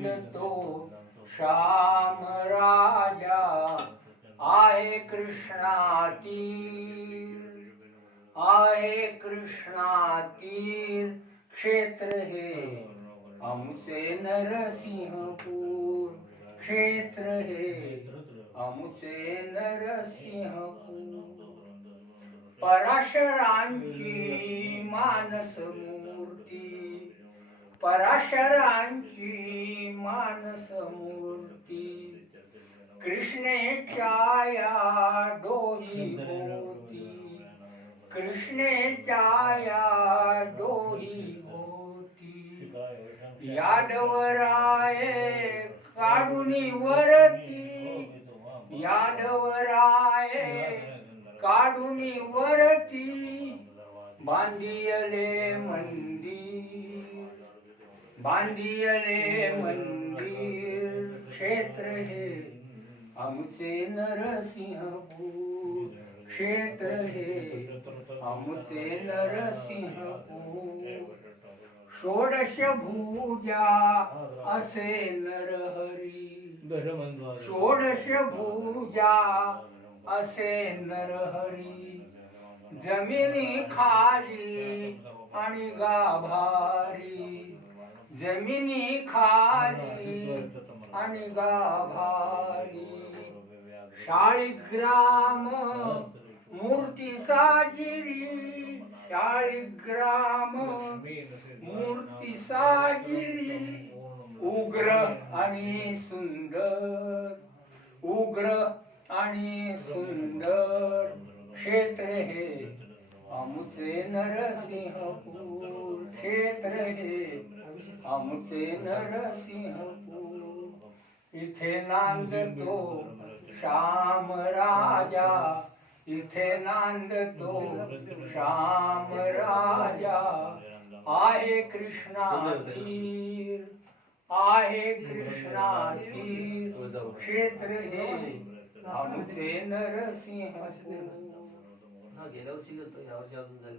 नांदतो श्याम राजा आहे कृष्णा तीर, आहे कृष्णा तीर क्षेत्र हे आमुचे नरसिंहपूर, क्षेत्र हे आमुचे नरसिंहपूर. पराशरांची मानस मूर्ती, पराशरांची मानस मूर्ती कृष्णेच्या या डोही होती, कृष्णेच्या या डोही होती. यादवराये काढुनी वरती, यादवराये काढुनी वरती बांधियले मंदिर, बांधियले मंदिर क्षेत्र हे आमचे नरसिंहपूर, क्षेत्र हे आमचे नरसिंहपूर. षोडश भुजा असे नरहरी, षोडश भुजा असे नरहरी जमिनी खाली आणि गाभारी, जमिनी खाली आणि गाभारी. शाळीग्राम मूर्ती साजिरी, शाळीग्राम मूर्ती साजिरी उग्र आणि सुंदर, उग्र आणि सुंदर क्षेत्र हे आमुचे नरसिंहपूर, क्षेत्र हे आमुचे नरसिंहपूर. इथे नांदतो श्याम राजा, इथे नांदतो श्याम राजा आहे कृष्णा तीर, आहे कृष्णा तीर क्षेत्र हे आमचे नरसिंहपूर. गेल्या वर्षी गेलतो, या वर्षी अजून झाले.